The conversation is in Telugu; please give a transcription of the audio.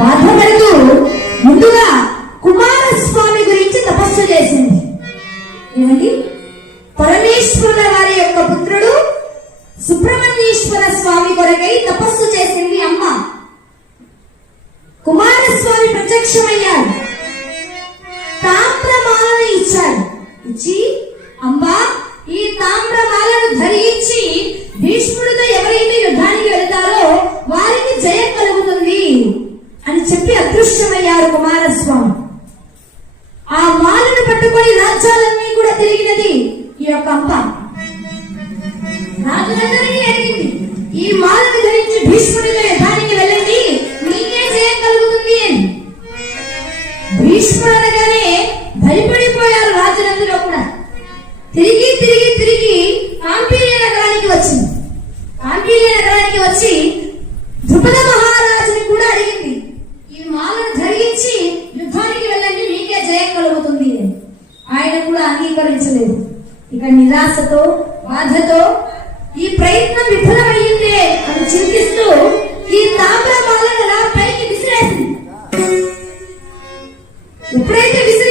బాధపడుతూ ముందుగా కుమారస్వామి గురించి తపస్సు చేసింది. ఏమండి, పరమేశ్వరుల వారి యొక్క పుత్రుడు సుబ్రహ్మణ్యేశ్వర స్వామి కొరకై తపస్సు చేసింది అమ్మ. కుమారస్వామి ప్రత్యక్షమయ్యాడు, తామ్రమాలను ఇచ్చాడు. ఇచ్చి, అమ్మా ఈ తామ్రమాలను ధరించి భీష్ముడితో ఎవరైతే యుద్ధానికి వెళ్తారో వారికి జయం కలుగుతుంది అని చెప్పి అదృశ్యమయ్యారు కుమారస్వామి. ఆ మాలను పట్టుకొని రాజ్యాలన్నీ కూడా తిరిగినది ఈ యొక్క అమ్మ. రాజులందరినీ అడిగింది, ఈ మాలను ధరించి భీష్ముడితో యుద్ధానికి వెళ్ళండి, మీకే జయం కలుగుతుంది అని. భీష్ముడు అనగానే భయపడిపోయారు రాజులందరూ కూడా. తిరిగి తిరిగి తిరిగి కాంపీల్య నగరానికి వచ్చింది. కాంపీల్య నగరానికి వచ్చి ద్రుపద మహారాజుని కూడా అడిగింది, ఈ మాలను ధరించి యుద్ధానికి వెళ్ళండి, మీకే జయం కలుగుతుంది అని. ఆయన కూడా అంగీకరించలేదు. ఇక నిరాశతో బాధతో ఈ ప్రయత్నం విఫలమయ్యిందే అని చింతిస్తూ ఈ తామ్రమాలను పైకి విసిరేసింది. ఎప్పుడైతే విసిరి